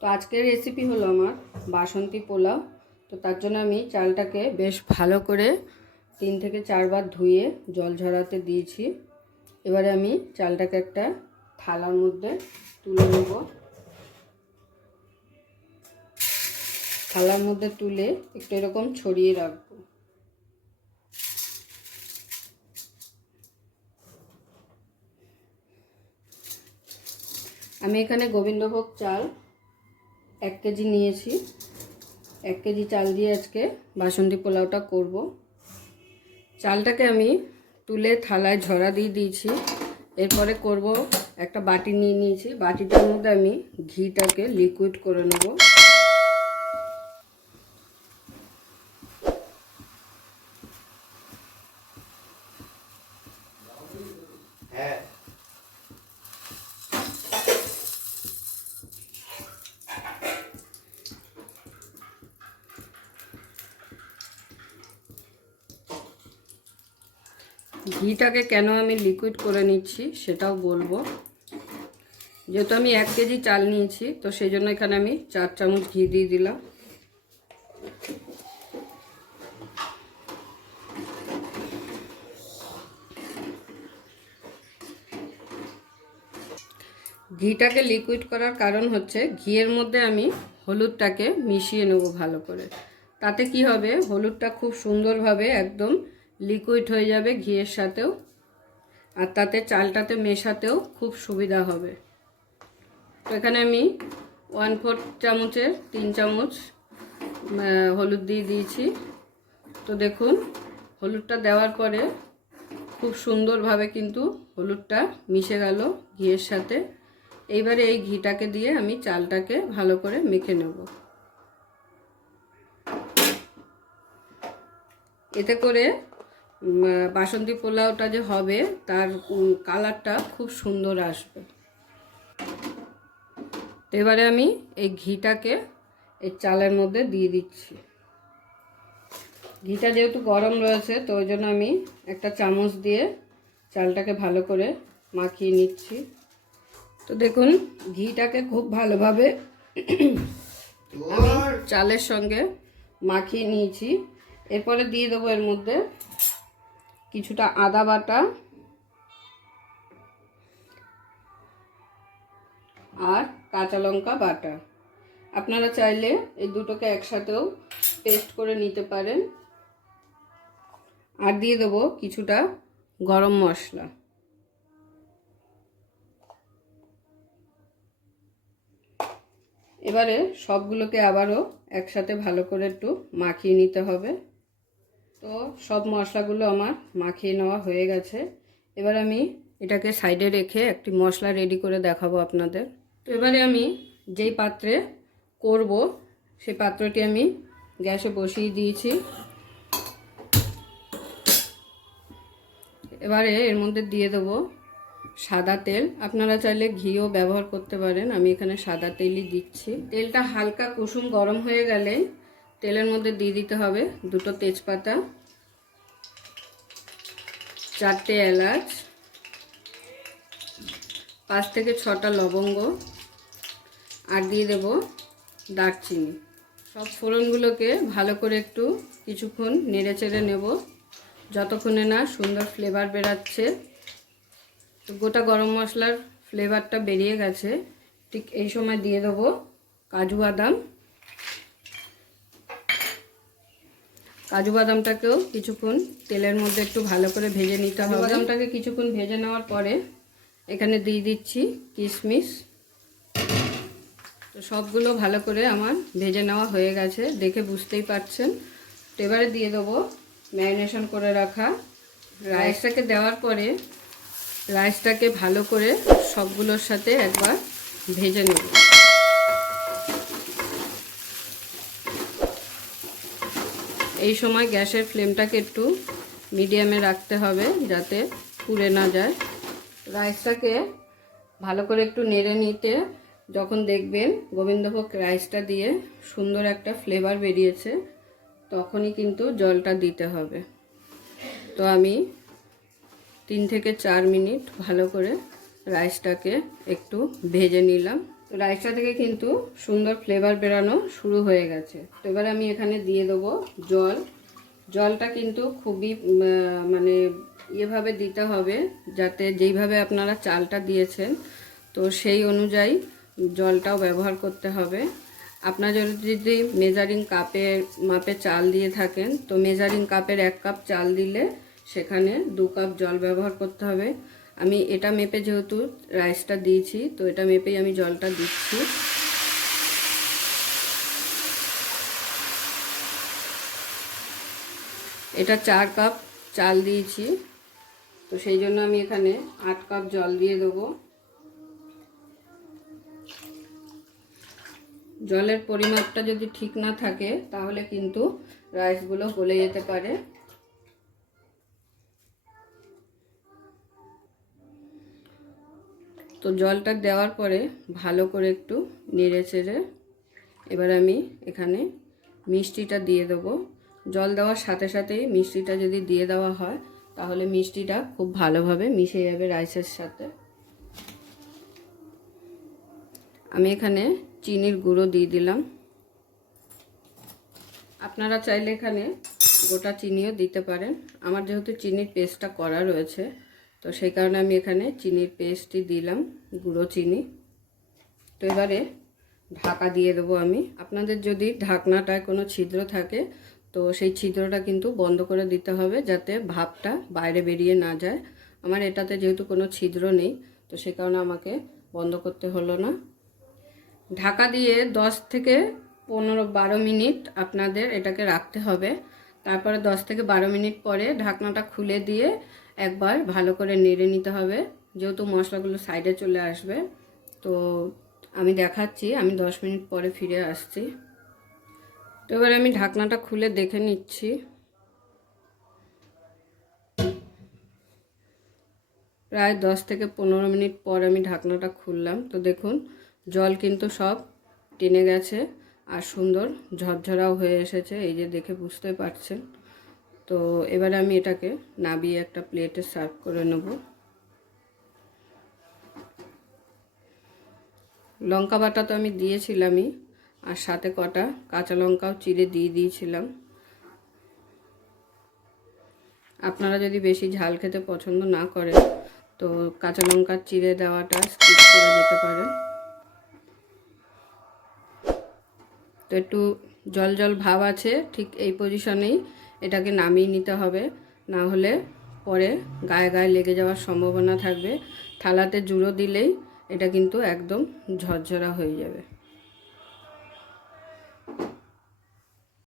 তো আজকের রেসিপি হলো আমার বাসন্তী পোলাও। তো তার জন্য আমি চালটাকে বেশ ভালো করে 3 থেকে 4 বার ধুয়ে জল ঝরাতে দিয়েছি। এবারে আমি চালটাকে একটা থালার মধ্যে তুলে নেব। থালার মধ্যে তুলে একটু এরকম ছড়িয়ে রাখবো। আমি এখানে গোবিন্দভোগ চাল 1 কেজি নিয়েছি। 1 কেজি চাল দিয়ে আজকে বাসন্তী পোলাওটা করব। চালটাকে আমি তুলে থালায় ঝরা দিয়ে দিয়েছি। এরপরে করব, একটা বাটি নিয়ে নিয়েছি। বাটিটার মধ্যে আমি ঘিটাকে লিকুইড করে নেব। ঘিটাকে কেন আমি লিকুইড করে নিচ্ছি সেটাও বলবো। যেহেতু আমি 1 কেজি চাল নিয়েছি, তো সেই জন্য এখানে আমি 4 চামচ ঘি দিয়ে দিলাম। ঘিটাকে লিকুইড করার কারণ হচ্ছে ঘিয়ের মধ্যে আমি হলুদটাকে মিশিয়ে নেব ভালো করে। তাতে কি হবে, হলুদটা খুব সুন্দরভাবে একদম লিকুইড হয়ে যাবে ঘিয়ের সাথেও, আর তাতে চালটাতে মেশাতেও খুব সুবিধা হবে। তো এখানে আমি 1/4 চামচের 3 চামচ হলুদ দিয়ে দিয়েছি। তো দেখুন, হলুদটা দেওয়ার পরে খুব সুন্দরভাবে কিন্তু হলুদটা মিশে গেল ঘিয়ের সাথে। এইবারে এই ঘিটাকে দিয়ে আমি চালটাকে ভালো করে মেখে নেব। এতে করে বাসন্তী পোলাওটা যে হবে তার কালারটা খুব সুন্দর আসবে। তো এবারে আমি এই ঘিটাকে এই চালের মধ্যে দিয়ে দিচ্ছি। ঘিটা যেহেতু গরম রয়েছে, তো ওই জন্য আমি একটা চামচ দিয়ে চালটাকে ভালো করে মাখিয়ে নিচ্ছি। তো দেখুন, ঘিটাকে খুব ভালোভাবে আমি চালের সঙ্গে মাখিয়ে নিয়েছি। এরপরে দিয়ে দেবো এর মধ্যে কিছুটা আদা বাটা আর কাঁচা লঙ্কা বাটা। আপনারা চাইলে এই দুটোকে একসাথেও পেস্ট করে নিতে পারেন। আর দিয়ে দেবো কিছুটা গরম মশলা। এবারে সবগুলোকে আবারও একসাথে ভালো করে একটু মাখিয়ে নিতে হবে। তো সব মশলাগুলো আমার মাখিয়ে নেওয়া হয়ে গেছে। এবার আমি এটাকে সাইডে রেখে একটি মশলা রেডি করে দেখাবো আপনাদের। তো এবারে আমি যেই পাত্রে করব সেই পাত্রটি আমি গ্যাসে বসিয়ে দিয়েছি। এবারে এর মধ্যে দিয়ে দেবো সাদা তেল। আপনারা চাইলে ঘিও ব্যবহার করতে পারেন, আমি এখানে সাদা তেলই দিচ্ছি। তেলটা হালকা কুসুম গরম হয়ে গেলে তেলের মধ্যে দিয়ে দিতে হবে 2টো তেজপাতা, 4টে এলাচ, 5 থেকে 6টা লবঙ্গ, আর দিয়ে দেব দারচিনি। সব ফোড়নগুলোকে ভালো করে একটু কিছুক্ষণ নেড়ে চেড়ে নেব, যতক্ষণে না সুন্দর ফ্লেভার বেরাচ্ছে। গোটা গরম মশলার ফ্লেভারটা বেরিয়ে গেছে, ঠিক এই সময় দিয়ে দেবো কাজু বাদাম। কাজু বাদামটাকেও কিছুক্ষণ তেলের মধ্যে একটু ভালো করে ভেজে নিতে হবে। বাদামটাকে কিছুক্ষণ ভেজে নেওয়ার পরে এখানে দিয়ে দিচ্ছি কিশমিশ। তো সবগুলো ভালো করে আমার ভেজে নেওয়া হয়ে গেছে, দেখে বুঝতেই পারছেন। তো এবারে দিয়ে দেবো ম্যারিনেশন করে রাখা রাইসটাকে। দেওয়ার পরে রাইসটাকে ভালো করে সবগুলোর সাথে একবার ভেজে নেব। এই সময় গ্যাসের ফ্লেমটাকে একটু মিডিয়ামে রাখতে হবে যাতে পুড়ে না যায়। রাইসটাকে ভালো করে একটু নেড়ে নিতে যখন দেখবেন গোবিন্দভোগ রাইসটা দিয়ে সুন্দর একটা ফ্লেভার বেরিয়েছে, তখনই কিন্তু জলটা দিতে হবে। তো আমি 3 থেকে 4 মিনিট ভালো করে রাইসটাকে একটু ভেজে নিলাম। তো রাইসটা থেকে কিন্তু সুন্দর ফ্লেভার বেরানো শুরু হয়ে গেছে। তো এবার আমি এখানে দিয়ে দেবো জল। জলটা কিন্তু খুবই মানে এভাবে দিতে হবে যাতে যেইভাবে আপনারা চালটা দিয়েছেন তো সেই অনুযায়ী জলটাও ব্যবহার করতে হবে। আপনারা যদি মেজারিং কাপের মাপে চাল দিয়ে থাকেন তো মেজারিং কাপের 1 কাপ চাল দিলে সেখানে 2 কাপ জল ব্যবহার করতে হবে। আমি এটা মেপে যেহেতু রাইসটা দিয়েছি তো এটা মেপেই আমি জলটা দিচ্ছি। এটা 4 কাপ চাল দিয়েছি, তো সেই জন্য আমি এখানে 8 কাপ জল দিয়ে দেবো। জলের পরিমাপটা যদি ঠিক না থাকে তাহলে কিন্তু রাইসগুলো গলে যেতে পারে। তো জলটা দেওয়ার পরে ভালো করে একটু নেড়ে চেড়ে এবার আমি এখানে মিষ্টিটা দিয়ে দেবো। জল দেওয়ার সাথে সাথেই মিষ্টিটা যদি দিয়ে দেওয়া হয় তাহলে মিষ্টিটা খুব ভালোভাবে মিশে যাবে রাইসের সাথে। আমি এখানে চিনির গুঁড়ো দিয়ে দিলাম। আপনারা চাইলে এখানে গোটা চিনিও দিতে পারেন। আমার যেহেতু চিনির পেস্টটা করা রয়েছে তো সেই কারণে আমি এখানে চিনির পেস্টই দিলাম, গুঁড়ো চিনি। তো এবারে ঢাকা দিয়ে দেবো আমি। আপনাদের যদি ঢাকনাটায় কোনো ছিদ্র থাকে তো সেই ছিদ্রটা কিন্তু বন্ধ করে দিতে হবে যাতে ভাপটা বাইরে বেরিয়ে না যায়। আমার এটাতে যেহেতু কোনো ছিদ্র নেই তো সে কারণে আমাকে বন্ধ করতে হলো না। ঢাকা দিয়ে 10 থেকে 12 মিনিট আপনাদের এটাকে রাখতে হবে। তারপরে 10 থেকে 12 মিনিট পরে ঢাকনাটা খুলে দিয়ে একবার ভালো করে নেড়ে নিতে হবে, যেহেতু মশলাগুলো সাইডে চলে আসবে। তো আমি দেখাচ্ছি, আমি 10 মিনিট পরে ফিরে আসছি। তো এবার আমি ঢাকনাটা খুলে দেখে নিচ্ছি। প্রায় 10 থেকে 15 মিনিট পর আমি ঢাকনাটা খুললাম। তো দেখুন জল কিন্তু সব টেনে গেছে আর সুন্দর ঝরঝরাও হয়ে এসেছে, এই যে দেখে বুঝতে পারছেন। তো এবারে আমি এটাকে নাবিয়ে একটা প্লেটে সার্ভ করে নেব। লঙ্কা বাটা তো আমি দিয়েছিলামই, আর সাথে কটা কাঁচা লঙ্কাও চিড়ে দিয়ে দিয়েছিলাম। আপনারা যদি বেশি ঝাল খেতে পছন্দ না করেন তো কাঁচা লঙ্কা চিড়ে দেওয়াটা স্কিপ করে যেতে পারেন। তো একটু জল জল ভাব আছে, ঠিক এই পজিশনেই এটাকে নামিয়ে নিতে হবে, না হলে পরে গায়ে গায়ে লেগে যাওয়ার সম্ভাবনা থাকবে। থালাতে জুড়ো দিলেই এটা কিন্তু একদম ঝরঝরা হয়ে যাবে।